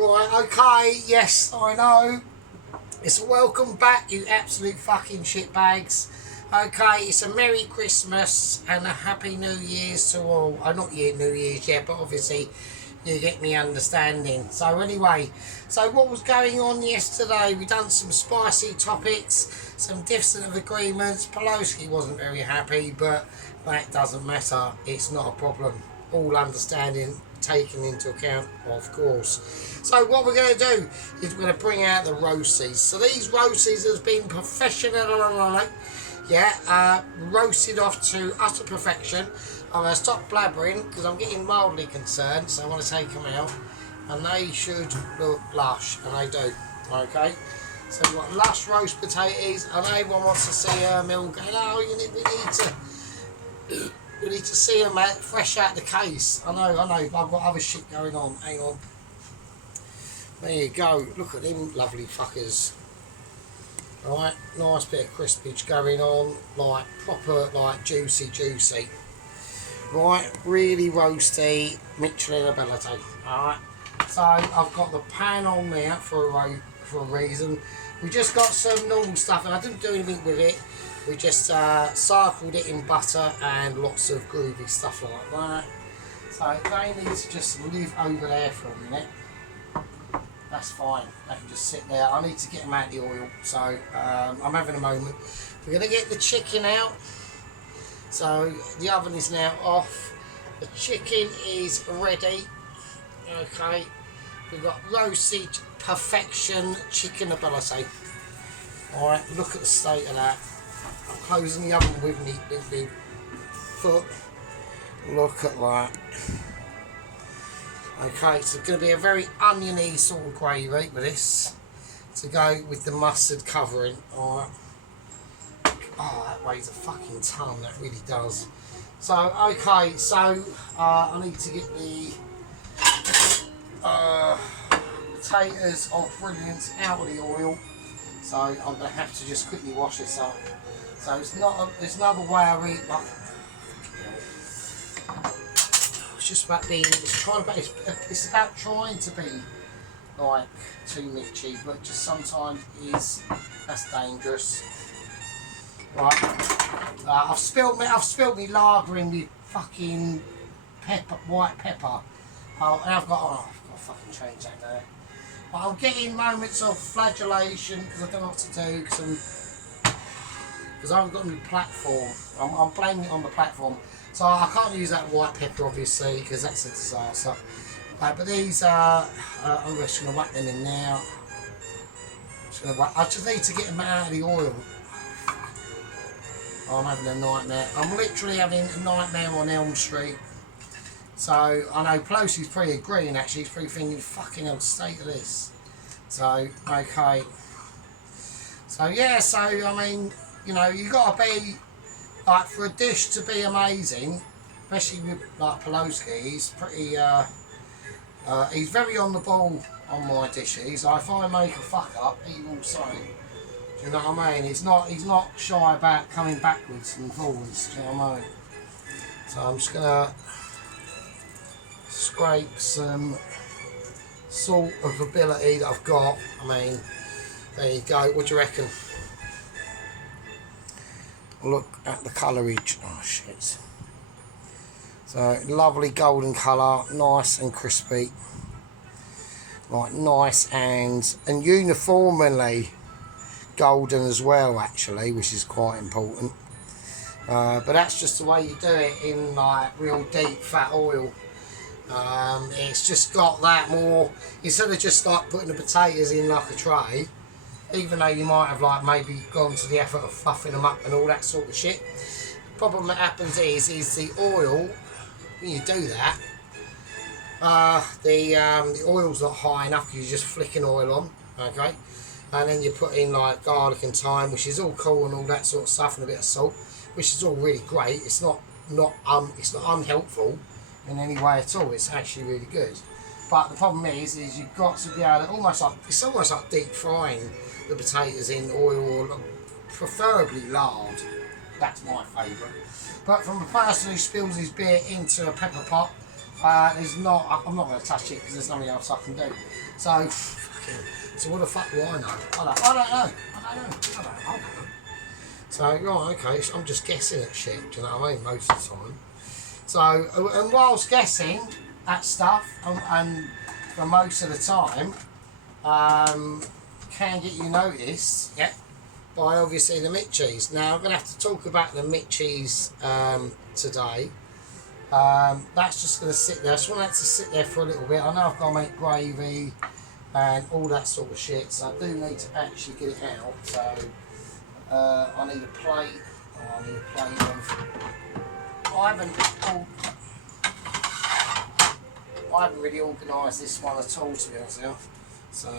Right, okay, yes, I know. It's a welcome back, you absolute fucking shitbags. Okay, it's a Merry Christmas and a Happy New Year's to all. Not New Year's yet, but obviously you get me understanding. So anyway, so what was going on yesterday? We done some spicy topics, some difference of agreements. Pelosi wasn't very happy, but that doesn't matter. It's not a problem. All understanding taken into account, of course. So what we're going to do is we're going to bring out the roasties. So these roasties has been roasted off to utter perfection. I'm going to stop blabbering because I'm getting mildly concerned, so I want to take them out, and they should look lush, and they do. Okay, so we've got lush roast potatoes, and everyone wants to see milk. We need to see them fresh out the case. I know, I've got other shit going on. Hang on. There you go. Look at them lovely fuckers. Right, nice bit of crispage going on, like proper, like juicy. Right, really roasty, Michelin ability. Alright, so I've got the pan on there for a reason. We just got some normal stuff, and I didn't do anything with it. We just cycled it in butter and lots of groovy stuff like that. So they need to just live over there for a minute. That's fine, they can just sit there. I need to get them out of the oil, so I'm having a moment. We're going to get the chicken out. So the oven is now off. The chicken is ready. Okay, we've got roasted perfection chicken ability. Alright, look at the state of that. I'm closing the oven with me foot. Look at that. Okay, so it's going to be a very oniony sort of gravy with this to go with the mustard covering. Alright. Oh, that weighs a fucking ton, that really does. So, okay, so I need to get the potatoes of brilliance out of the oil. So I'm going to have to just quickly wash this up. So there's another way I read. It's just about being. It's about trying to be like too mitchy, but just sometimes that's dangerous. Right. I've spilled me lager in the fucking white pepper. Oh, and I've got to fucking change that there. But I'm getting moments of flagellation because I don't know what to do because I haven't got any platform. I'm blaming it on the platform. So I can't use that white pepper obviously because that's a disaster. But these are, I'm just going to whack them in now. I just need to get them out of the oil. I'm having a nightmare. I'm literally having a nightmare on Elm Street. So I know Pelosi's pretty agreeing actually. He's pretty thinking, fucking hell, the state of this. So, okay. So yeah, so I mean, you know, you got to be, like, for a dish to be amazing, especially with like Pelosi, he's pretty, he's very on the ball on my dishes. If I make a fuck up, he will say, do you know what I mean? He's not shy about coming backwards and forwards, do you know what I mean? So I'm just gonna scrape some sort of ability that I've got. I mean, there you go. What do you reckon? Look at the colourage. Oh shit. So lovely golden colour, nice and crispy. Like nice and uniformly golden as well actually, which is quite important. But that's just the way you do it in like real deep fat oil. It's just got that more, instead of just like putting the potatoes in like a tray, even though you might have like maybe gone to the effort of fluffing them up and all that sort of shit. The problem that happens is the oil, when you do that, the oil's not high enough because you're just flicking oil on, okay? And then you put in like garlic and thyme, which is all cool and all that sort of stuff, and a bit of salt, which is all really great. It's not unhelpful in any way at all. It's actually really good. But the problem is you've got to be able to it's almost like deep frying the potatoes in oil, or preferably lard. That's my favourite. But from a person who spills his beer into a pepper pot, There's not. I'm not going to touch it because there's nothing else I can do. So, so what the fuck do I know? I don't know. I don't know. So, right, okay, so I'm just guessing at shit, do you know what I mean, most of the time. So, and whilst guessing at stuff, and for most of the time, can get you noticed, yeah, by obviously the Mitchies. Now, I'm going to have to talk about the Mitchies today. That's just going to sit there. I just want that to sit there for a little bit. I know I've got to make gravy and all that sort of shit, so I do need to actually get it out. So I need a plate. I need a plate of. I haven't really organised this one at all, to be honest with you. So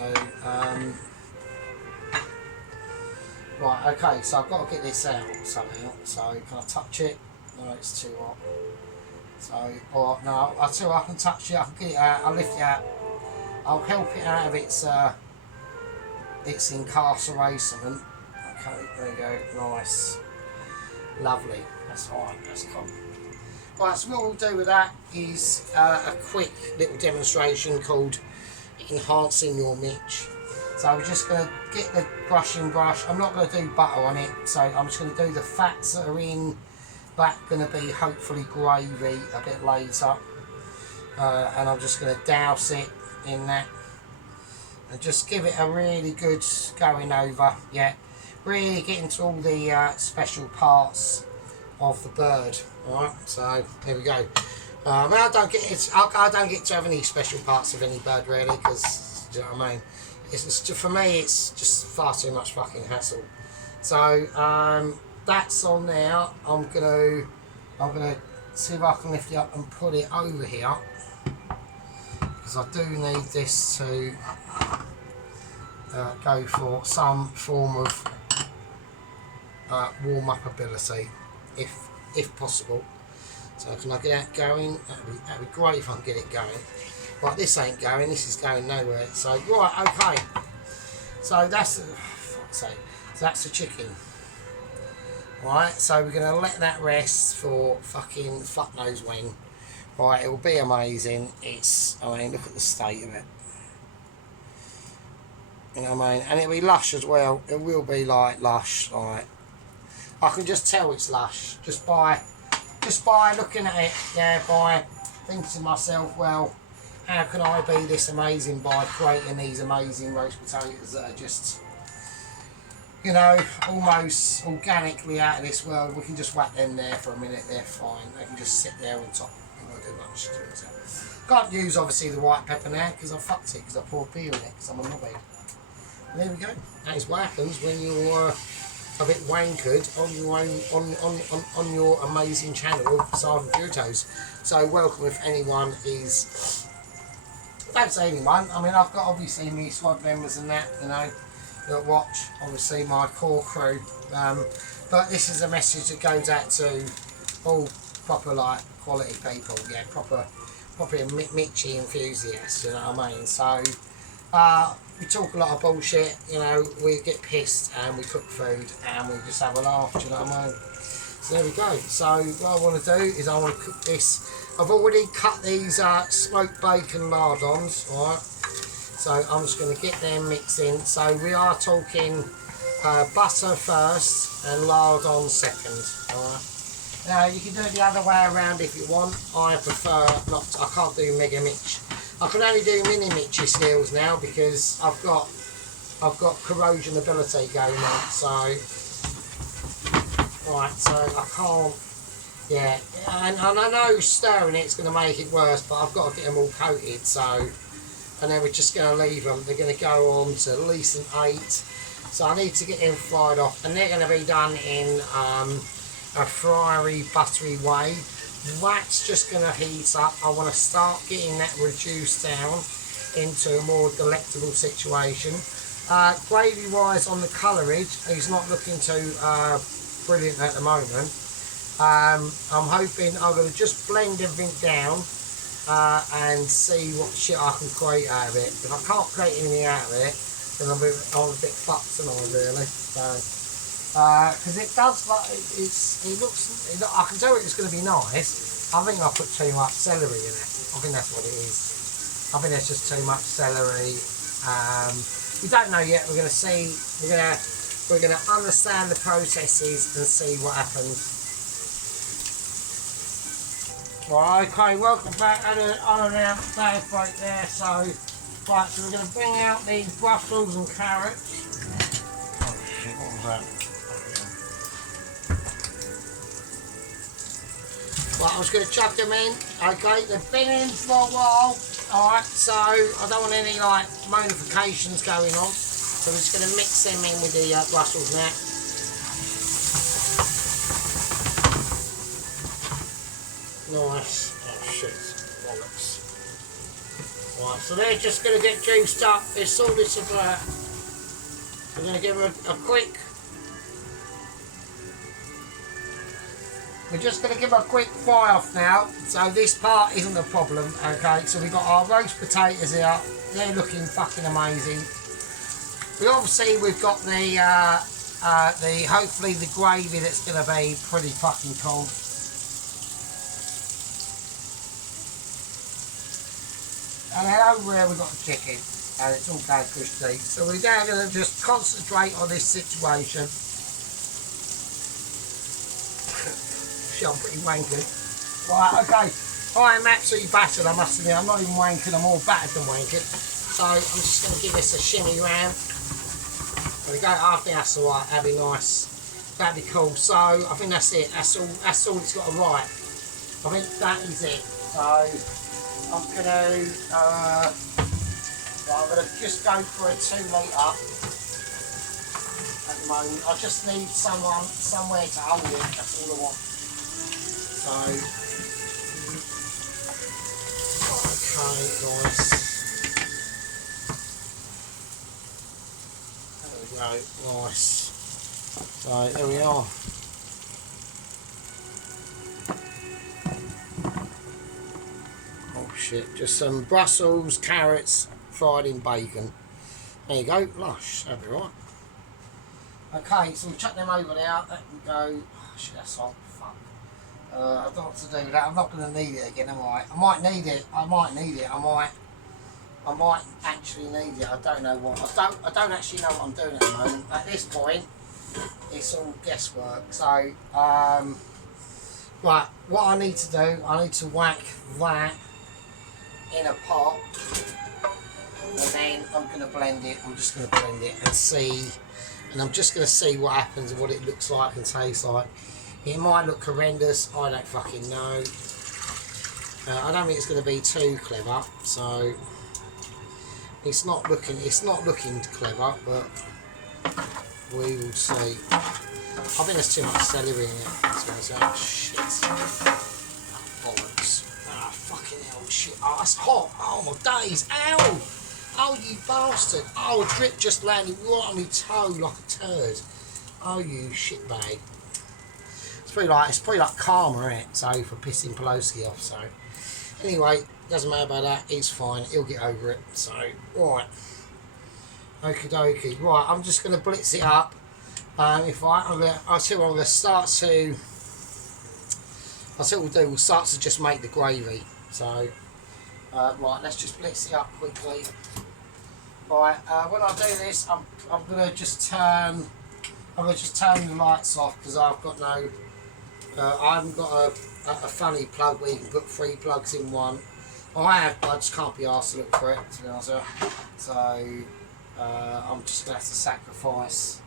right, okay. So I've got to get this out somehow. So can I touch it? No, it's too hot. So, or no, I'll tell you, I can touch it, I can get it out, I'll lift it out, I'll help it out of its incarceration. Okay, there you go, nice, lovely, that's fine, that's cool. Right, so what we'll do with that is a quick little demonstration called enhancing your Mitch. So we're just going to get the brushing brush, I'm not going to do butter on it, so I'm just going to do the fats that are in. That's going to be hopefully gravy a bit later, and I'm just going to douse it in that and just give it a really good going over, yeah, really get into all the special parts of the bird. Alright, so here we go. I don't get to have any special parts of any bird really, because do you know what I mean, it's just, for me it's just far too much fucking hassle. So that's on there. I'm gonna see if I can lift it up and put it over here, because I do need this to go for some form of warm up ability, if possible. So can I get that going? That'd be great if I can get it going. Right, this ain't going. This is going nowhere. So right, okay. So that's fuck's sake. So that's the chicken. Right, so we're going to let that rest for fucking fuck knows when. Right, it will be amazing. I mean, look at the state of it. You know what I mean? And it'll be lush as well. It will be like lush. Like, I can just tell it's lush just by looking at it. Yeah, by thinking to myself, well, how can I be this amazing by creating these amazing roast potatoes that are just, you know, almost organically out of this world. We can just whack them there for a minute, they're fine. They can just sit there on top. I won't do much to it. Can't use obviously the white pepper now because I fucked it, because I poured beer in it because I'm a knobhead. And there we go. That is what happens when you're a bit wankered on your own, on your amazing channel of Sergeant Burritos. So welcome if anyone is. Don't say anyone. I mean, I've got obviously me squad members and that, you know, that watch, obviously my core crew, but this is a message that goes out to all proper like quality people, yeah, proper Mitchie enthusiasts, you know what I mean. So we talk a lot of bullshit, you know, we get pissed and we cook food and we just have a laugh, do you know what I mean. So there we go. So what I want to do is I want to cook this. I've already cut these smoked bacon lardons, alright. So I'm just going to get them mixed in. So we are talking butter first and lardon second. Alright. Now you can do it the other way around if you want. I prefer not. I can't do mega Mitch. I can only do mini Mitchy skills now because I've got corrosion ability going on. So right. So I can't. Yeah, and I know stirring it's going to make it worse, but I've got to get them all coated. So. And then we're just going to leave them. They're going to go on to at least an 8. So I need to get them fried off, and they're going to be done in a friery, buttery way. That's just going to heat up. I want to start getting that reduced down into a more delectable situation. Gravy wise on the colourage, it's not looking too brilliant at the moment. I'm hoping I'm going to just blend everything down and see what shit I can create out of it. If I can't create anything out of it, then I'm a bit fucked tonight really. So because it does like I can tell it's going to be nice. I think I put too much celery in it. I think that's what it is. I think there's just too much celery. We don't know yet. We're going to see. We're going to understand the processes and see what happens. Right, okay, welcome back on and out Dave break there. So, right, so we're going to bring out these Brussels and carrots. Oh shit, what was that? Right, I was going to chuck them in. Okay, they've been in for a while. Alright, so I don't want any like modifications going on. So we're just going to mix them in with the Brussels now. Nice. Oh shit, bollocks. Right, so they're just going to get juiced up. It's all this about. We're going to give them a quick. We're just going to give them a quick fry off now. So this part isn't a problem. Okay, so we've got our roast potatoes here. They're looking fucking amazing. We've got the hopefully the gravy that's going to be pretty fucking cold. And then over here we've got the chicken, and it's all going crispy. So we're now going to just concentrate on this situation. Shit, I'm pretty wanking. Right, okay. I am absolutely battered, I must admit. I'm not even wanking, I'm more battered than wanking. So I'm just going to give this a shimmy round. There we go. I think that's alright, that'd be nice. That'd be cool. So I think that's it. That's all it's got to write. I think that is it. So I'm gonna just go for a 2 litre at the moment. I just need somewhere to hold it. That's all I want. So okay, nice. There we go, nice. So there we are. Shit, just some Brussels, carrots, fried in bacon. There you go, lush, that'll be right. Okay, so we'll chuck them over there, let them go. Oh shit, that's hot, fuck. I don't know what to do with that, I'm not going to need it again, am I? I might need it, I might actually need it, I don't know what. I don't actually know what I'm doing at the moment. At this point, it's all guesswork. So, right, what I need to do, I need to whack that in a pot, and then I'm going to blend it. I'm just going to blend it and see, and I'm just going to see what happens and what it looks like and tastes like. It might look horrendous, I don't fucking know. I don't think it's going to be too clever, so it's not looking clever, but we will see. I think there's too much celery in it. So oh shit. Bollocks. Ah, fucking hell, shit. Oh, that's hot. Oh, my days. Ow! Oh, you bastard. Oh, a drip just landed right on my toe like a turd. Oh, you shitbag. It's probably like karma, isn't it? So, for pissing Pelosi off, so. Anyway, doesn't matter about that. It's fine. He'll get over it. So, right. Okie dokie. Right, I'm just going to blitz it up. I'll tell you what, I'm going to start to. I'll tell you what we'll do. We'll start to just make the gravy. So, right, let's just blitz it up quickly. Right, when I do this, I'm going to just turn. I'm going to just turn the lights off because I've got no. I haven't got a funny plug where you can put 3 plugs in one. I have, but I just can't be arsed to look for it, to be honest with you. So, I'm just going to have to sacrifice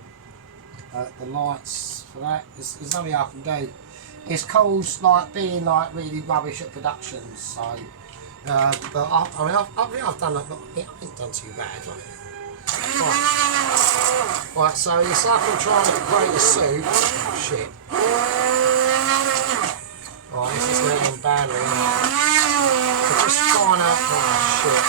the lights for that. There's nothing I can do. It's caused like being like really rubbish at productions. So, but I think I've done like, I haven't done too bad. Like. Right, so it's like I'm trying to create a soup. Oh, shit. Right, this is going on badly. I'm just trying to. Oh, shit.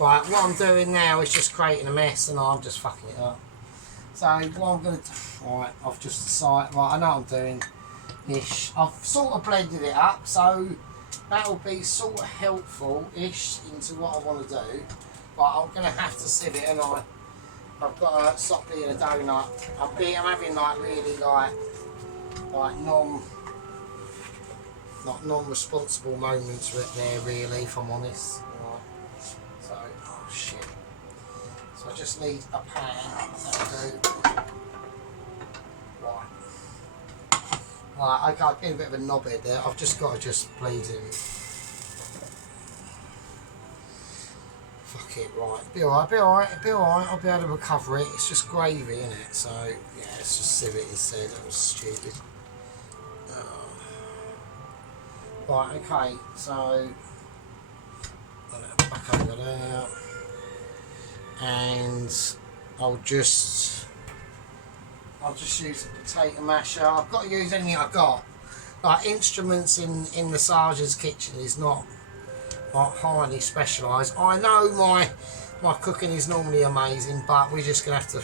Right, what I'm doing now is just creating a mess and I'm just fucking it up. So, what I'm going to do. Right, I've just decided. Right, I know what I'm doing. Ish. I've sort of blended it up, so that'll be sort of helpful-ish into what I want to do. But I'm going to have to sieve it, and I've got to stop being a donut. I'm having like really like non-responsible moments right there, really, if I'm honest. Right. So, oh shit. So I just need a pan that'll do. Right. Right, okay, I've been a bit of a knobhead there. I've just got to bleed in. Fuck it, right. Be alright, I'll be able to recover it. It's just gravy, isn't it? So, yeah, let's just sieve it instead. That was stupid. Right, okay, so back over there, and I'll just use a potato masher. I've got to use anything I've got. Like instruments in the sergeant's kitchen is not highly specialised. I know my cooking is normally amazing, but we're just gonna have to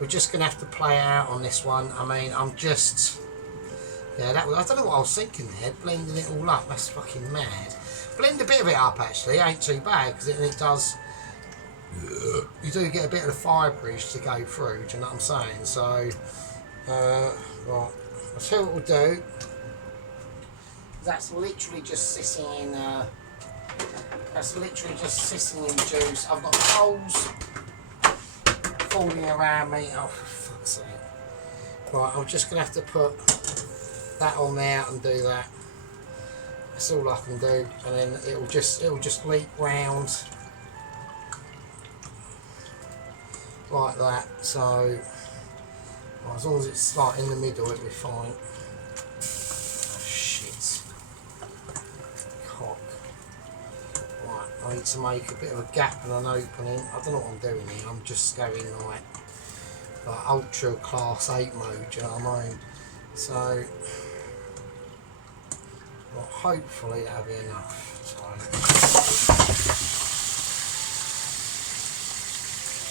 we're just gonna have to play out on this one. I mean, yeah, I don't know what I was thinking there, blending it all up, that's fucking mad. Blend a bit of it up actually, ain't too bad, because it does, you do get a bit of the fibrage to go through, do you know what I'm saying? So, right, I'll tell you what we'll do. That's literally just sitting in, juice. I've got coals falling around me, oh for fuck's sake. Right, I'm just going to have to put that on there and do that. That's all I can do, and then it'll just leak round like that. So well, as long as it's like in the middle, it'll be fine. Oh shit! Cock. Right, I need to make a bit of a gap and an opening. I don't know what I'm doing here. I'm just going like ultra class 8 mode. Do you know what I mean? So. Well, hopefully that'll be enough.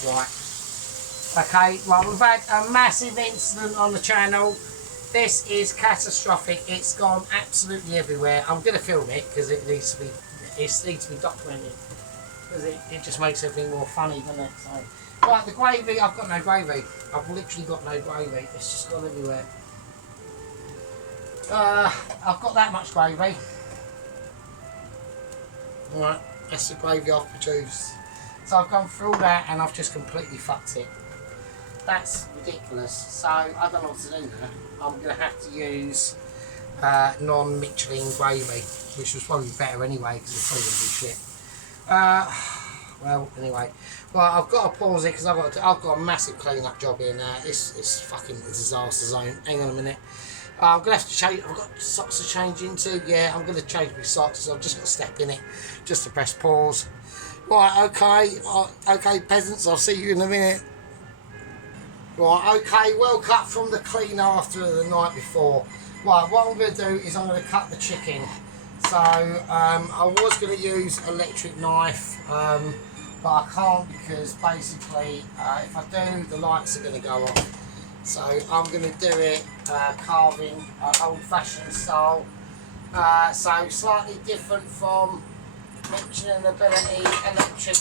Right. Okay, well we've had a massive incident on the channel. This is catastrophic. It's gone absolutely everywhere. I'm going to film it because it needs to be documented. Because it just makes everything more funny, doesn't it? So, right, the gravy, I've got no gravy. I've literally got no gravy. It's just gone everywhere. I've got that much gravy. Right, that's the gravy I've produced. So I've gone through all that and I've just completely fucked it. That's ridiculous. So I don't know what to do now. I'm going to have to use non-Michelin gravy, which was probably better anyway because it's probably going to be shit. Well, anyway. Well, I've got to pause it because I've got a massive clean-up job here now. It's fucking a disaster zone. Hang on a minute. I'm going to have to change, I've got socks to change into, yeah, I'm going to change my socks, so I've just got to step in it, just to press pause. Right, okay, peasants, I'll see you in a minute. Right, okay, well cut from the cleaner after the night before. Right, what I'm going to do is I'm going to cut the chicken. So, I was going to use electric knife, but I can't because basically, if I do, the lights are going to go off. So I'm going to do it carving, old-fashioned style. So slightly different from Michelin ability electric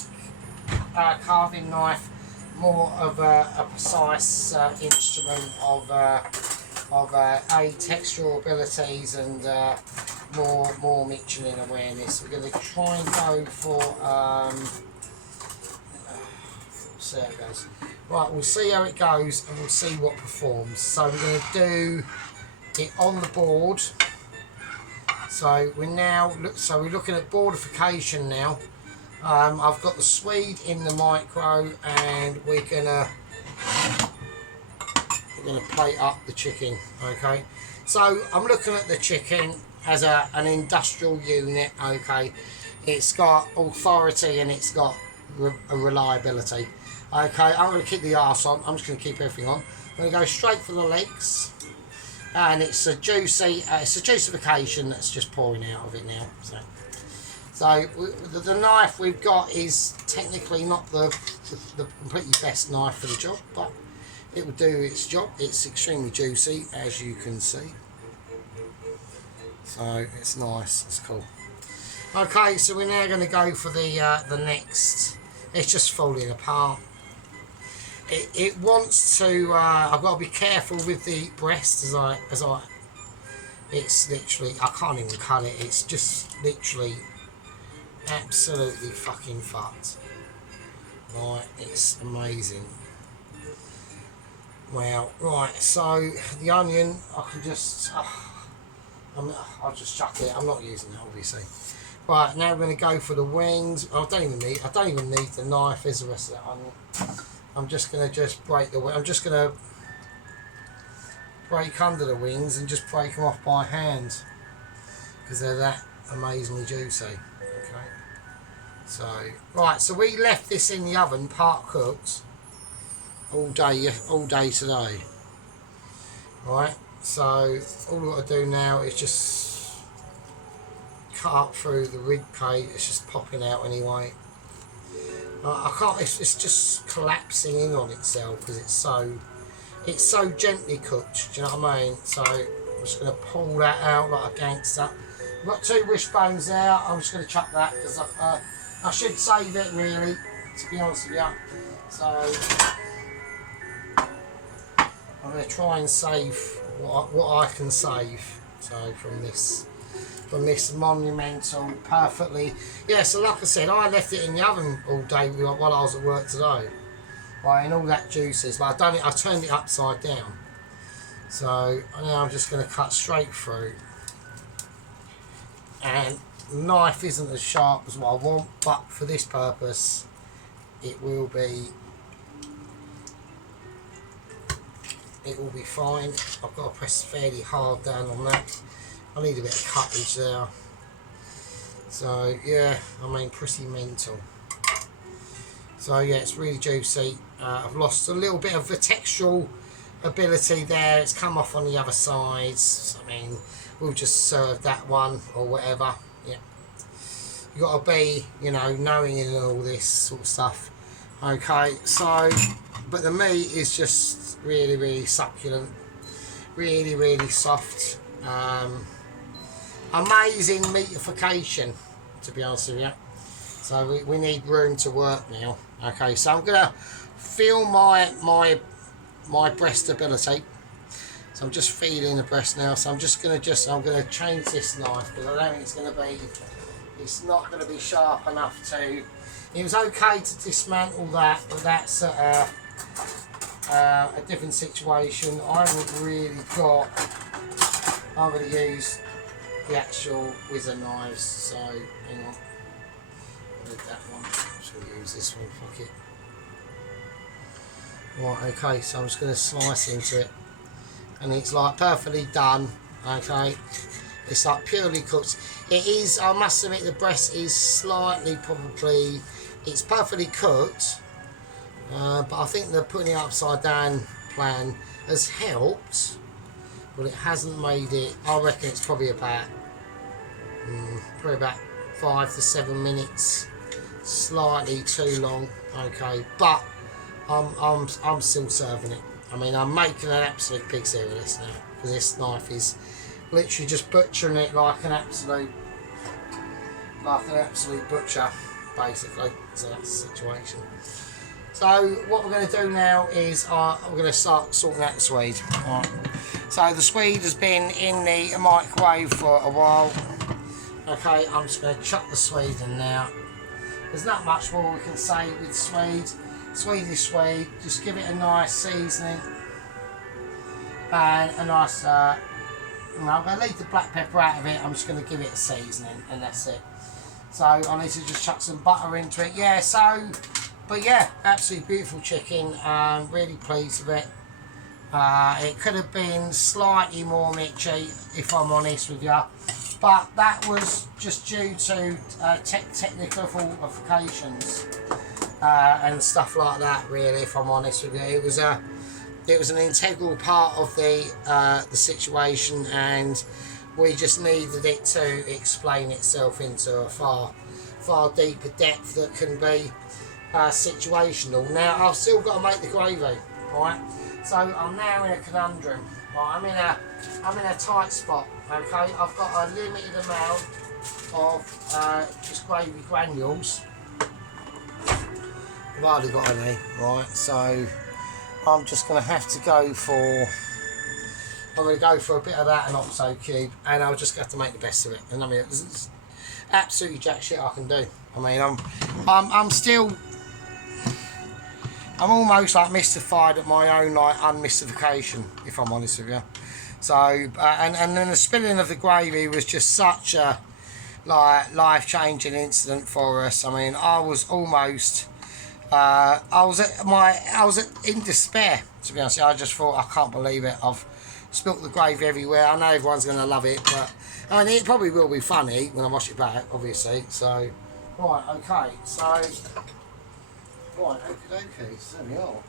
carving knife, more of a precise instrument of textural abilities and more Michelin awareness. We're going to try and go for see how it goes. Right, we'll see how it goes and we'll see what performs. So we're going to do it on the board. So we're looking at boardification now. I've got the Swede in the micro and we're gonna plate up the chicken. Okay, so I'm looking at the chicken as an industrial unit. Okay, it's got authority and it's got a reliability. Okay, I'm going to keep the arse on. I'm just going to keep everything on. I'm going to go straight for the legs, and it's a juicification that's just pouring out of it now. So the knife we've got is technically not the completely best knife for the job, but it will do its job. It's extremely juicy, as you can see. So it's nice, it's cool. Okay, so we're now going to go for the next. It's just falling apart. It wants to. I've got to be careful with the breast as I. It's literally. I can't even cut it. It's just literally absolutely fucking fucked. Right, it's amazing. Well, right. So the onion, I can just. I'll just chuck it. I'm not using it, obviously. Right, now we're going to go for the wings. I don't even need the knife. There's the rest of that onion. I'm just going to break the. I'm just going to break under the wings and just break them off by hand because they're that amazingly juicy. Okay. So right, so we left this in the oven, part cooked, all day today. Right. So all we've got to do now is just cut up through the rib cage. It's just popping out anyway. I can't. It's just collapsing in on itself because it's so gently cooked. Do you know what I mean? So I'm just going to pull that out like a gangster. I've got 2 wishbones there. I'm just going to chuck that because I should save it really, to be honest with you. So I'm going to try and save what I can save. So from this monumental, perfectly. Yeah, so like I said, I left it in the oven all day while I was at work today. Right, and all that juices, but I turned it upside down. So now I'm just going to cut straight through. And the knife isn't as sharp as what I want, but for this purpose, it will be fine. I've got to press fairly hard down on that. I need a bit of cuttage there. So yeah, I mean pretty mental. So yeah, it's really juicy. I've lost a little bit of the textural ability there. It's come off on the other sides. So, I mean, we'll just serve that one or whatever. Yeah, you got to be, knowing in all this sort of stuff. Okay, so but the meat is just really, really succulent, really, really soft. Amazing meatification, to be honest with you. So we need room to work now. Okay, so I'm gonna feel my breast ability. So I'm just feeling the breast now. So I'm gonna change this knife because I don't think it's not gonna be sharp enough to. It was okay to dismantle that, but that's a different situation. I haven't really got. I'm gonna use the actual whizzer knives. So hang on. That one. I'm just going to use this one, fuck it. Right, okay, so I'm just going to slice into it. And it's like perfectly done, okay. It's like purely cooked. It is, I must admit, the breast is slightly probably, it's perfectly cooked. But I think the putting it upside down plan has helped. But it hasn't made it, I reckon it's probably about 5 to 7 minutes. Slightly too long, okay, but I'm still serving it. I mean, I'm making an absolute pig's ear of this now because this knife is literally just butchering it like an absolute butcher, basically. So that's the situation. So what we're going to do now is we're going to start sorting out the swede. Right. So the swede has been in the microwave for a while. Okay, I'm just going to chuck the swede in now. There's not much more we can say with swede. Swedish swede, just give it a nice seasoning and a nice. I'm going to leave the black pepper out of it. I'm just going to give it a seasoning, and that's it. So I need to just chuck some butter into it. Yeah. So, but yeah, absolutely beautiful chicken. Really pleased with it. It could have been slightly more Mitchy, if I'm honest with you. But that was just due to technical qualifications and stuff like that. Really, if I'm honest with you, it was an integral part of the situation, and we just needed it to explain itself into a far deeper depth that can be situational. Now I've still got to make the gravy, right? So I'm now in a conundrum. Right, I'm in a tight spot. Okay, I've got a limited amount of just gravy granules. I've hardly got any, right? So I'm just going to have to go for. I'm going to go for a bit of that and Oxo cube, and I'll just have to make the best of it. And I mean, it's absolutely jack shit I can do. I mean, I'm still. I'm almost like mystified at my own like unmystification, if I'm honest with you. So and then the spilling of the gravy was just such a like life-changing incident for us. I mean, I was almost I was in despair, to be honest. I just thought, I can't believe it, I've spilt the gravy everywhere. I know everyone's going to love it, but I mean, it probably will be funny when I wash it back, obviously. So right, okay, so right, okay, so there we are.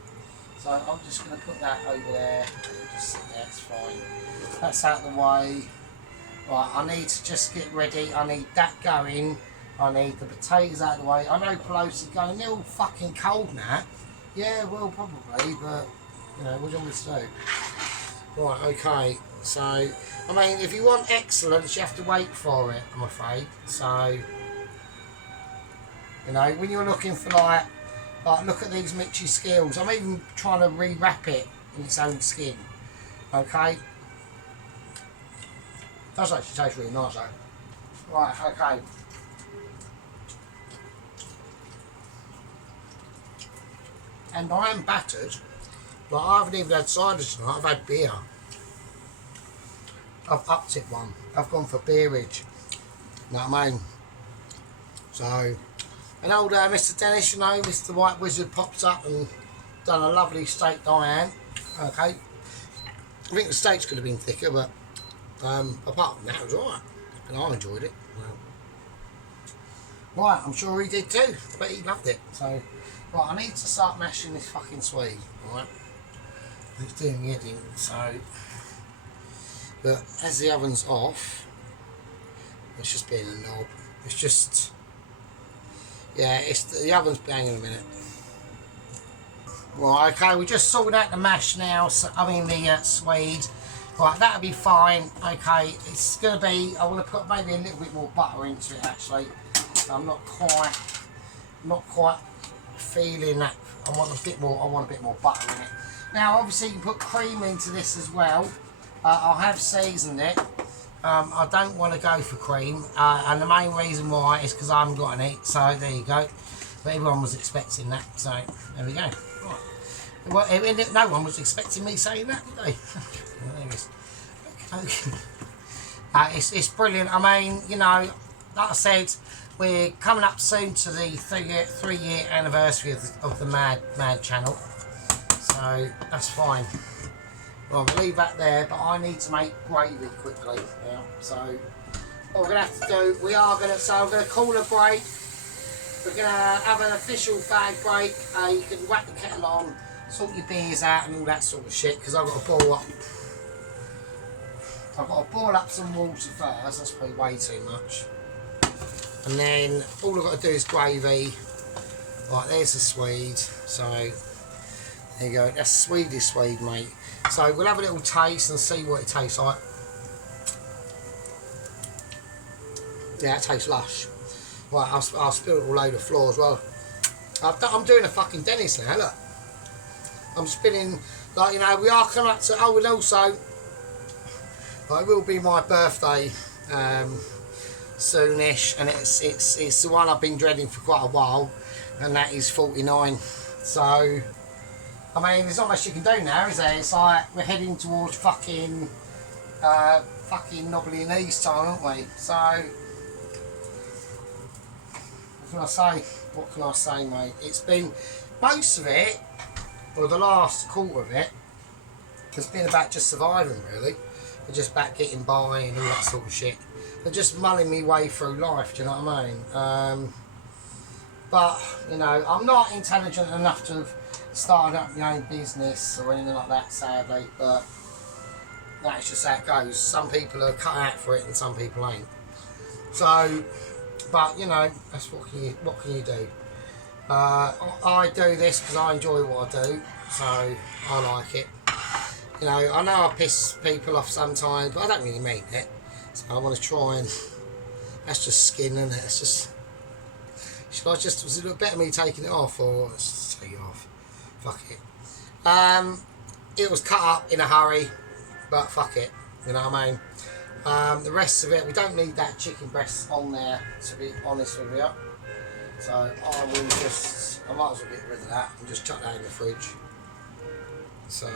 So I'm just going to put that over there. Just sit there, it's fine. That's out of the way. Right, I need to just get ready. I need that going. I need the potatoes out of the way. I know Pelosi's going, they're all fucking cold now. Yeah, well, probably, but, you know, what do you want me to do? Right, okay. So, I mean, if you want excellence, you have to wait for it, I'm afraid. So, you know, when you're looking for, like look at these Mitchy skills. I'm even trying to re-wrap it in its own skin. Okay? Does actually taste really nice, though. Right, okay. And I am battered, but I haven't even had cider tonight. I've had beer. I've upped it one. I've gone for beerage. You know what I mean? So, and old Mr. Dennis, you know, Mr. White Wizard popped up and done a lovely steak Diane. Okay. I think the steaks could have been thicker, but apart from that, it was alright. And I enjoyed it. Well, right, I'm sure he did too, but he loved it. So, right, I need to start mashing this fucking Swede, right? It's doing the editing, so. But as the oven's off, it's just being a knob. It's just, yeah, the oven's banging a minute. Right, okay, we just sorted out the mash now, so, I mean the Swede. Right, that'll be fine. Okay, it's going to be, I want to put maybe a little bit more butter into it actually. So I'm not quite feeling that. I want a bit more butter in it. Now obviously you can put cream into this as well. I have seasoned it. I don't want to go for cream, and the main reason why is because I haven't got any. So there you go. But everyone was expecting that, so there we go. Right. Well, no one was expecting me saying that, did they? There it is. Okay. It's brilliant. I mean, you know, like I said, we're coming up soon to the three-year anniversary of the Mad channel, so that's fine. Well, I'll leave that there, but I need to make gravy quickly now. So what we're going to have to do, so I'm going to call a break. We're going to have an official fag break. You can whack the kettle on, sort your beers out and all that sort of shit, because I've got to boil up some water first. That's probably way too much. And then all I've got to do is gravy. Right, there's the Swede. So there you go. That's Swedish Swede, mate. So we'll have a little taste and see what it tastes like. Yeah, it tastes lush. Right, I'll spill it all over the floor as well. I'm doing a fucking Dennis now, look. I'm spinning, like, you know, we are coming up to, oh, and also, like, it will be my birthday soonish, and it's the one I've been dreading for quite a while, and that is 49. So, I mean, there's not much you can do now, is there? It's like we're heading towards fucking knobbly knees time, aren't we? So, what can I say, mate? It's been, most of it, or the last quarter of it, has been about just surviving, really. And just about getting by and all that sort of shit. And just mulling me way through life, do you know what I mean? But, you know, I'm not intelligent enough to have started up my own business or anything like that, sadly, but that's just how it goes. Some people are cut out for it and some people ain't. So, but, you know, that's what can you do? I do this because I enjoy what I do, so I like it. You know I piss people off sometimes, but I don't really mean it. So I want to try and, that's just skin, isn't it? It's just, was it better me taking it off, or let's take it off? Fuck it. It was cut up in a hurry, but fuck it, you know what I mean? The rest of it, we don't need that chicken breast on there, to be honest with you. So I will just, I might as well get rid of that and just chuck that in the fridge. So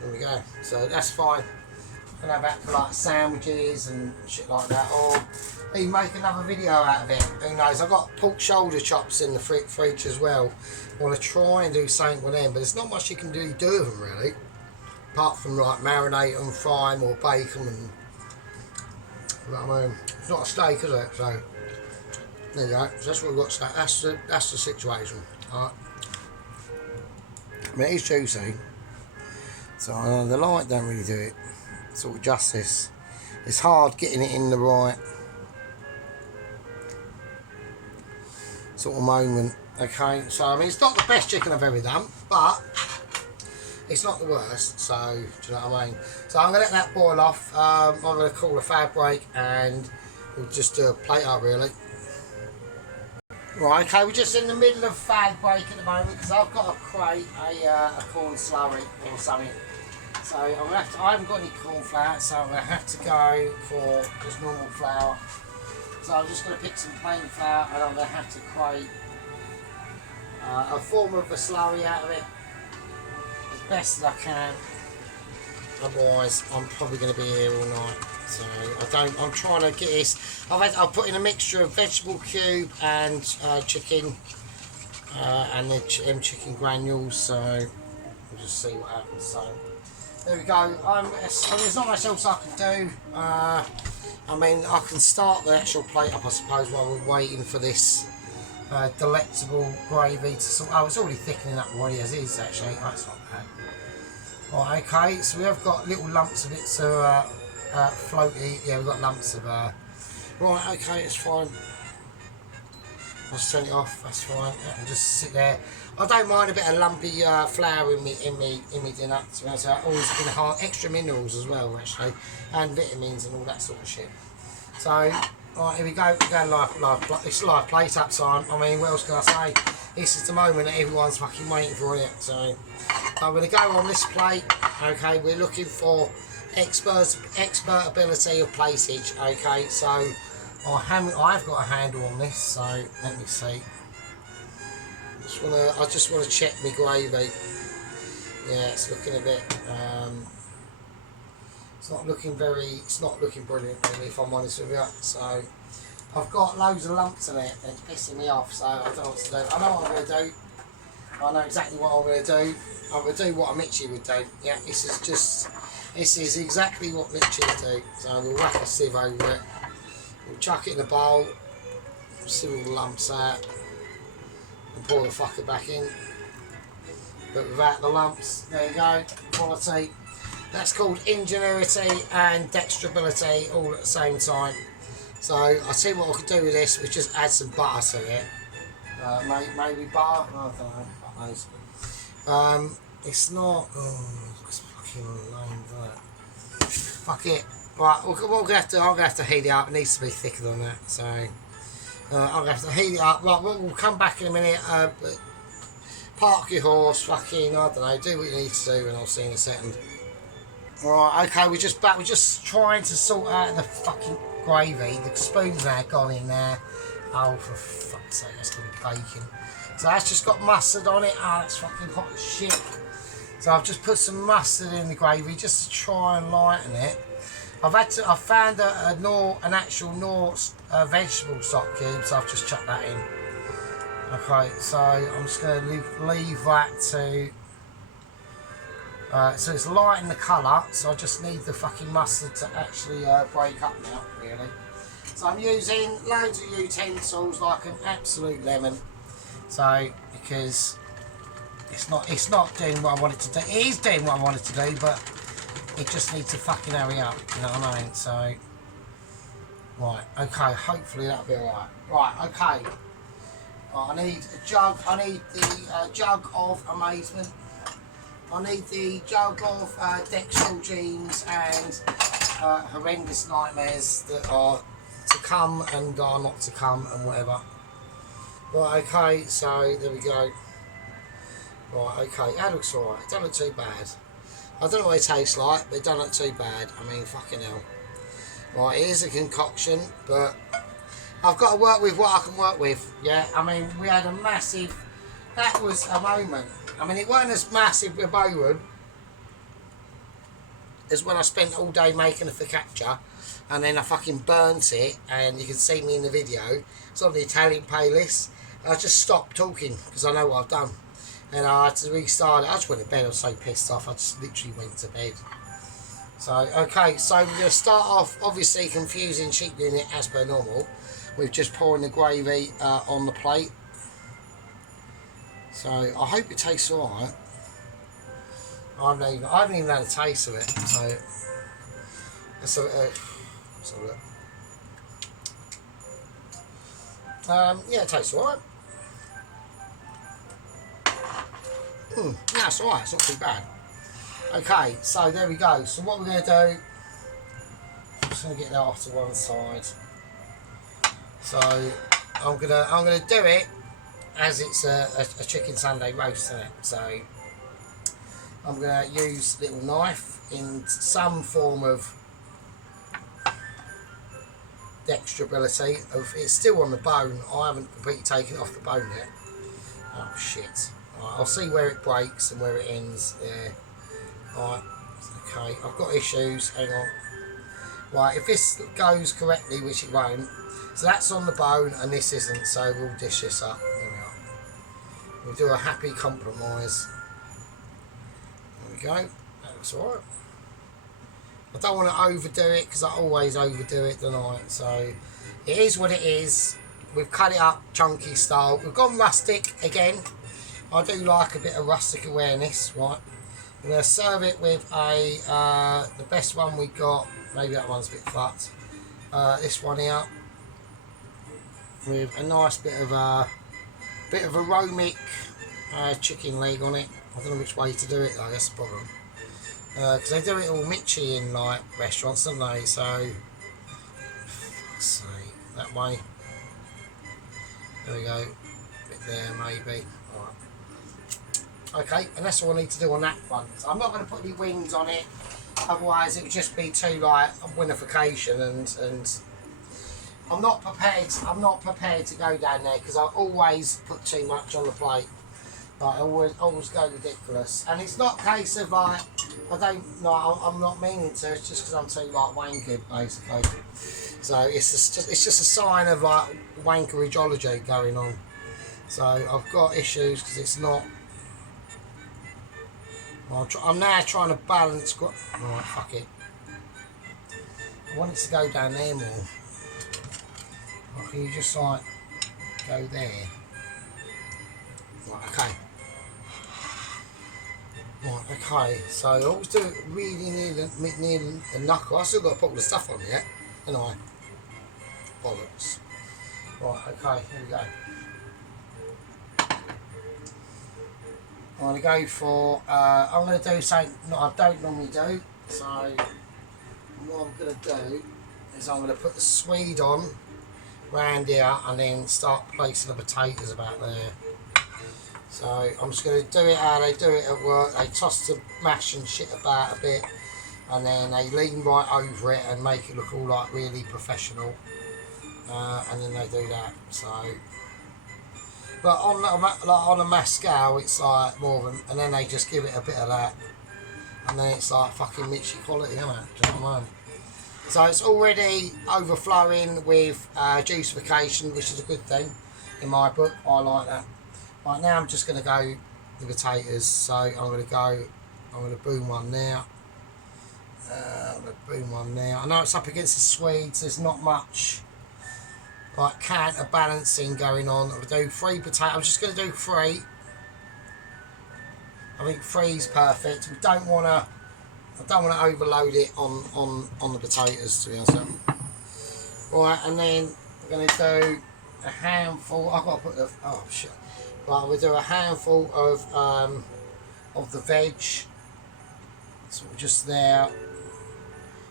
there we go. So that's fine. I can have that for like sandwiches and shit like that, or even make another video out of it. Who knows? I've got pork shoulder chops in the fridge as well. I want to try and do something with them, but there's not much you can do with them really, apart from like marinate them, fry them, or bake them, and you know what I mean. It's not a steak, is it? So there you go. So that's what we've got. So that's the situation. Alright. I mean, it's juicy. So the light don't really do it sort of justice. It's hard getting it in the right sort of moment. Okay, so I mean, it's not the best chicken I've ever done, but it's not the worst. So do you know what I mean? So I'm gonna let that boil off. I'm gonna call a fab break, and we'll just do a plate up really. Right, okay, we're just in the middle of fag break at the moment because I've got to create a corn slurry or something. So I'm gonna have to, I haven't got any corn flour, so I'm going to have to go for just normal flour. So I'm just going to pick some plain flour, and I'm going to have to create a form of a slurry out of it as best as I can. Otherwise, I'm probably going to be here all night. So I'm trying to get this. I've put in a mixture of vegetable cube and chicken, and them chicken granules. So we'll just see what happens. So there we go. There's not much else I can do. I mean, I can start the actual plate up, I suppose, while we're waiting for this delectable gravy to sort. Oh, it's already thickening up already as is. Actually, that's not bad. Right, okay, so we have got little lumps of it, so floaty. Yeah, we've got lumps of. Right, okay, it's fine. I'll just turn it off. That's fine. Yeah, I'll just sit there. I don't mind a bit of lumpy flour in me dinner. So I always been hard extra minerals as well, actually, and vitamins and all that sort of shit. So, right, here we go. We're going it's live plate up time. I mean, what else can I say? This is the moment that everyone's fucking waiting for it. So I'm going to go on this plate. Okay, we're looking for expert ability of platage. Okay, so I've got a handle on this. So let me see. I just want to check my gravy. Yeah, it's looking a bit. It's not looking brilliant, really, if I'm honest with you. So I've got loads of lumps in it, and it's pissing me off. So I don't know what to do. I know what I'm going to do. I know exactly what I'm going to do. I'm going to do what a Mitchie would do. Yeah, this is exactly what Mitchie would do. So we'll whack a sieve over it. We'll chuck it in a bowl. Sieve all the lumps out. And pour the fucker back in. But without the lumps, there you go. Quality. That's called ingenuity and dexterability all at the same time. So I'll tell you what I could do with this, we just add some butter to it. Maybe butter, I don't know, fuck knows. It's not, it's fucking lame, isn't it? Fuck it. Right, I'm gonna have to heat it up, it needs to be thicker than that, so I'm gonna have to heat it up. Right, we'll come back in a minute, park your horse, fucking, I don't know, do what you need to do, and I'll see you in a second. Right, okay, we're just back, we're just trying to sort out the fucking gravy. The spoon's now gone in there. Oh, for fuck's sake, that's going to be bacon. So that's just got mustard on it. Oh, that's fucking hot as shit. So I've just put some mustard in the gravy just to try and lighten it. I found an actual Knorr vegetable stock cube, so I've just chucked that in. Okay, so I'm just going to leave that to. So it's light in the colour, so I just need the fucking mustard to actually break up now, really. So I'm using loads of utensils like an absolute lemon. So, because it's not doing what I want it to do. It is doing what I want it to do, but it just needs to fucking hurry up, you know what I mean? So, right, okay, hopefully that'll be alright. Right, okay. Right, I need a jug, I need the jug of amazement. I need the jug of Dextril Jeans and horrendous nightmares that are to come and are not to come and whatever. Right, okay, so there we go. Right, okay, that looks alright. It doesn't look too bad. I don't know what it tastes like, but it doesn't look too bad. I mean, fucking hell. Right, it is a concoction, but I've got to work with what I can work with. Yeah, I mean, we had a massive... That was a moment. I mean, it wasn't as massive with Bowwood as when I spent all day making a focaccia and then I fucking burnt it, and you can see me in the video. It's on the Italian playlist. I just stopped talking because I know what I've done. And I had to restart it. I just went to bed. I was so pissed off. I just literally went to bed. So, okay, so we're going to start off, obviously, confusing sheep unit as per normal. With just pouring the gravy on the plate. So, I hope it tastes alright. I haven't even had a taste of it. So, let's have a look. Yeah, it tastes alright. Yeah, it's alright, it's not too bad. Okay, so there we go. So what we're going to do, I'm just going to get that off to one side. So I'm gonna do it as it's a chicken Sunday roast, isn't it? So I'm going to use a little knife in some form of dexterability. It's still on the bone. I haven't completely taken it off the bone yet. Oh shit. Right, I'll see where it breaks and where it ends there. Right, okay, I've got issues, hang on. Right, if this goes correctly, which it won't, so that's on the bone and this isn't, so we'll dish this up. There we are. We'll do a happy compromise. There we go, that looks alright. I don't want to overdo it because I always overdo it, don't I? So it is what it is. We've cut it up chunky style. We've gone rustic again. I do like a bit of rustic awareness, right? I'm going to serve it with the best one we got. Maybe that one's a bit fucked. This one here, with a nice bit of aromatic chicken leg on it. I don't know which way to do it though. That's the problem. Because they do it all mitchy in like restaurants, don't they? So, fuck's sake, that way. There we go. Bit there maybe. All right. Okay, and that's all I need to do on that one. So I'm not going to put any wings on it, otherwise it would just be too like a winification, and I'm not prepared to go down there because I always put too much on the plate. Like, I always go ridiculous, and it's not a case of like I'm not meaning to. It's just because I'm too like wankered basically. So it's just a sign of like wankeridgeology going on. So I've got issues because it's not. I'm now trying to balance. Right, fuck it. I want it to go down there more. Or can you just like go there? Right, okay. Right, okay. So I always do it really near the knuckle. I still got to put all the stuff on yet, haven't I? Bollocks. Right, okay. Here we go. I'm going to go for, I'm going to do something that I don't normally do. So what I'm going to do is I'm going to put the swede on round here and then start placing the potatoes about there. So I'm just going to do it how they do it at work. They toss the mash and shit about a bit and then they lean right over it and make it look all like really professional. And then they do that. So. But on a mass scale, it's like more of and then they just give it a bit of that, and then it's like fucking Mitchy quality, isn't it? Do you know what I mean? So it's already overflowing with juicification, which is a good thing in my book. I like that. Right, now I'm just going to go the potatoes. So I'm going to boom one there. I'm going to boom one there. I know it's up against the Swedes. There's not much like counterbalancing going on. I'll do 3 potatoes. I'm just going to do 3. I think 3 is perfect. I don't want to overload it on the potatoes, to be honest. Right, and then we're going to do a handful. I've got to put the shit. Right, we'll do a handful of the veg. So we're just there.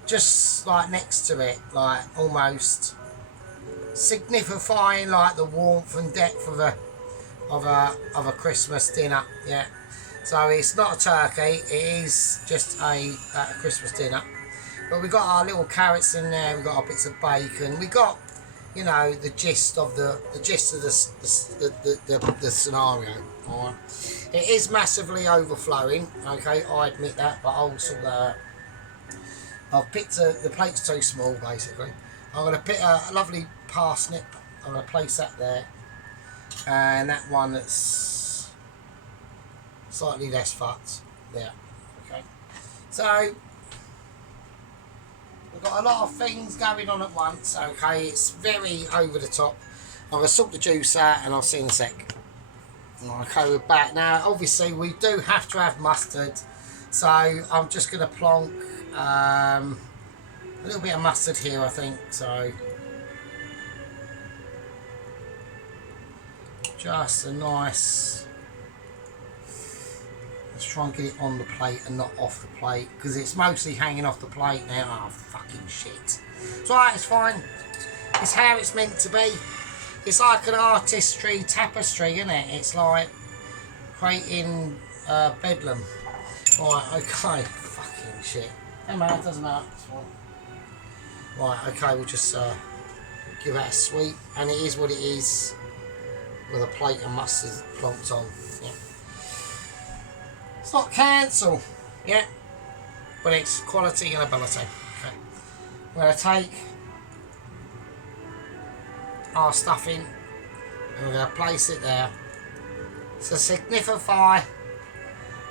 just like next to it, like almost signifying like the warmth and depth of a Christmas dinner. Yeah. So it's not a turkey, it is just a Christmas dinner. But we got our little carrots in there, we got our bits of bacon, we got, you know, the gist of the scenario. All right. It is massively overflowing. Okay, I admit that, but I'll sort that out. I've picked the plate's too small, basically. I'm going to pick a lovely parsnip. I'm going to place that there, and that one that's slightly less fucked there. Okay, so we've got a lot of things going on at once. Okay, it's very over the top. I'm going to sort the juice out, and I'll see you in a sec. Okay, we're back now. Obviously, we do have to have mustard, so I'm just going to plonk a little bit of mustard here, I think. So just a nice. Let's try and get it on the plate and not off the plate, because it's mostly hanging off the plate now. Oh, fucking shit. It's alright, it's fine. It's how it's meant to be. It's like an artistry tapestry, isn't it? It's like creating bedlam. Right, okay. Fucking shit. Hey man, it doesn't matter. It's fine. Right, okay, we'll just give that a sweep. And it is what it is, with a plate of mustard plonked on. Yeah. It's not cancel, yeah, but it's quality and ability. Okay. We're going to take our stuffing and we're going to place it there to signify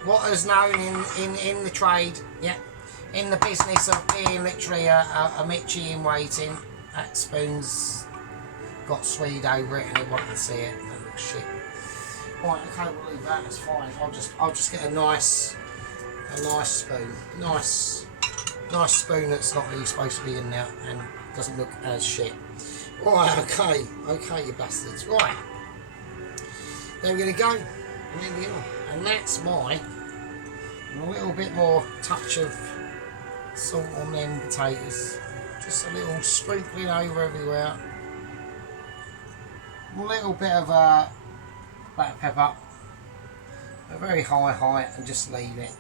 what is known in the trade, yeah, in the business of being literally a Mitchie in waiting. That spoon's got Swede over it and it won't see it. That looks shit. Right, okay, we'll leave that. It's fine. I'll just get a nice spoon, nice spoon that's not really supposed to be in there and doesn't look as shit. Right, okay, you bastards. Right, then we're going to go, and there we are. And that's my a little bit more touch of salt on them potatoes. Just a little sprinkling over everywhere. A little bit of black pepper. A very high height, and just leave it.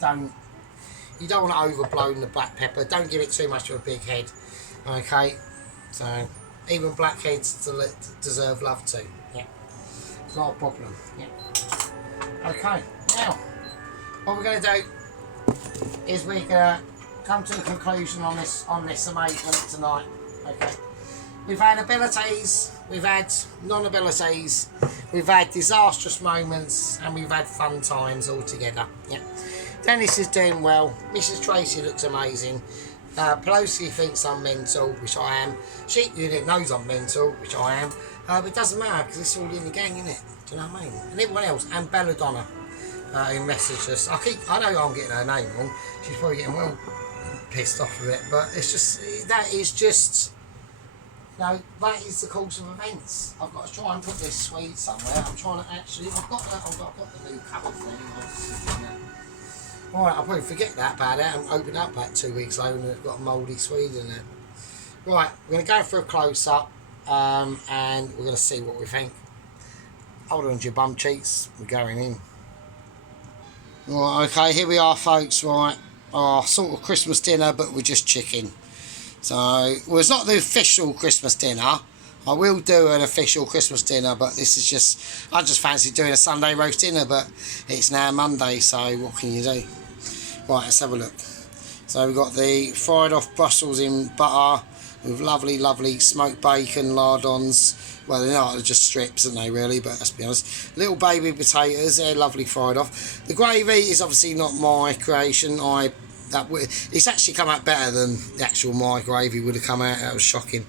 You don't want to overblow the black pepper. Don't give it too much of a big head. Okay, so. Even blackheads deserve love too. Yeah, it's not a problem. Yeah. Okay. Now, what we're going to do is we're going to come to a conclusion on this amazement tonight. Okay. We've had abilities, we've had non-abilities, we've had disastrous moments, and we've had fun times all together. Yeah. Dennis is doing well. Mrs. Tracy looks amazing. Pelosi thinks I'm mental, which I am. Sheep Unit knows I'm mental, which I am. But it doesn't matter, because it's all in the gang, isn't it? Do you know what I mean? And everyone else, and Belladonna, who messaged us. I know I'm getting her name wrong. She's probably getting well pissed off with it, but it's just, that is just, you know, that is the course of events. I've got to try and put this Swede somewhere. I'm trying to actually, I've got the new cover thing. Right, I'll probably forget that about it and open up about 2 weeks later and it's got a mouldy Swede in there. Right, we're going to go for a close-up and we're going to see what we think. Hold on to your bum cheeks, we're going in. Right, okay, here we are folks, right. Our sort of Christmas dinner, but we're just chicken. So, well, it's not the official Christmas dinner. I will do an official Christmas dinner, but this is just, I just fancy doing a Sunday roast dinner, but it's now Monday, so what can you do? Right, let's have a look. So we've got the fried off Brussels in butter with lovely, lovely smoked bacon, lardons. Well, they're not, they're just strips, aren't they, really? But let's be honest. Little baby potatoes, they're lovely fried off. The gravy is obviously not my creation. It's actually come out better than the actual my gravy would have come out. That was shocking.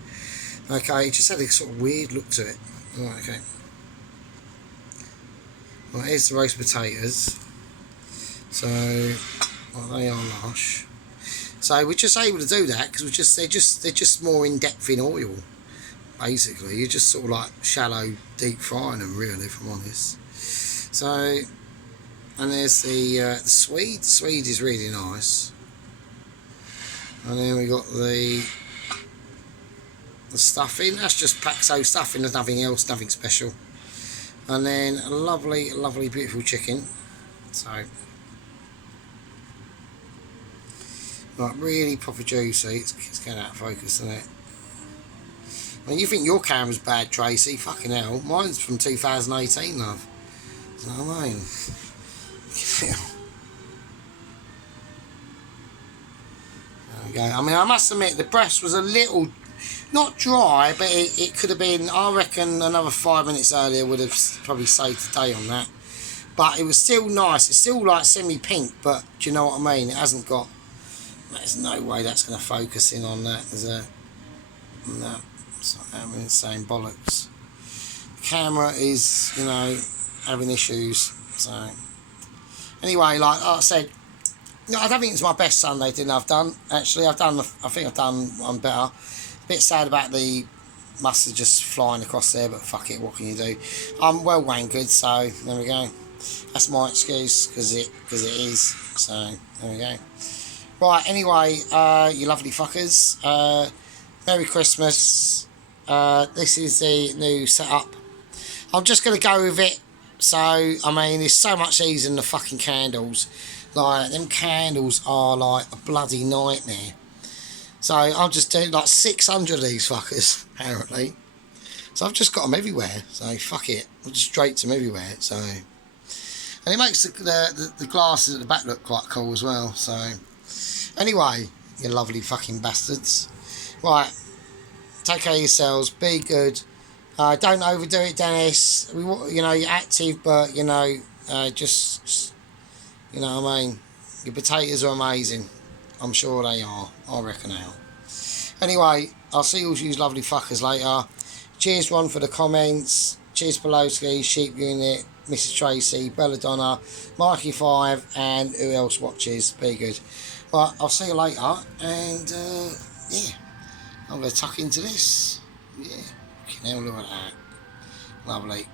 Okay, it just had a sort of weird look to it. Right, okay. Right, here's the roast potatoes. So, well, they are lush. So we're just able to do that because they're just more in depth in oil. Basically, you're just sort of like shallow deep frying them, really, if I'm honest. So, and there's the Swede. The Swede is really nice. And then we got the stuffing. That's just Paxo stuffing. There's nothing else, nothing special. And then a lovely, lovely, beautiful chicken. So, like really proper juicy. It's getting out of focus, isn't it? I mean, you think your camera's bad, Tracy? Fucking hell, mine's from 2018, love. You know what I mean? There we go. I mean, I must admit the breast was a little, not dry, but it could have been. I reckon another 5 minutes earlier would have probably saved the day on that. But it was still nice. It's still like semi-pink, but do you know what I mean? It hasn't got. There's no way that's going to focus in on that. Is there? No. It's not happening. It's saying bollocks. The camera is, you know, having issues. So anyway, like I said, no, I don't think it's my best Sunday dinner I've done. Actually, I think I've done one better. A bit sad about the mustard just flying across there, but fuck it. What can you do? I'm well wankered, so there we go. That's my excuse because it is. So there we go. Right. Anyway, you lovely fuckers. Merry Christmas. This is the new setup. I'm just going to go with it. So, I mean, it's so much easier than the fucking candles. Like, them candles are like a bloody nightmare. So, I'll just do like 600 of these fuckers, apparently. So, I've just got them everywhere. So, fuck it. I'll just drape them everywhere. So, and it makes the glasses at the back look quite cool as well. So, anyway, you lovely fucking bastards. Right. Take care of yourselves. Be good. Don't overdo it, Dennis. You know, you're active, but you know, just you know what I mean. Your potatoes are amazing. I'm sure they are. I reckon they are. Anyway, I'll see all you lovely fuckers later. Cheers, Ron, for the comments. Cheers, Pelosi, Sheep Unit, Mrs. Tracy, Belladonna, Mikey 5, and who else watches. Be good. Right, I'll see you later, and yeah. I'm going to tuck into this. Yeah. Now look at that. Lovely.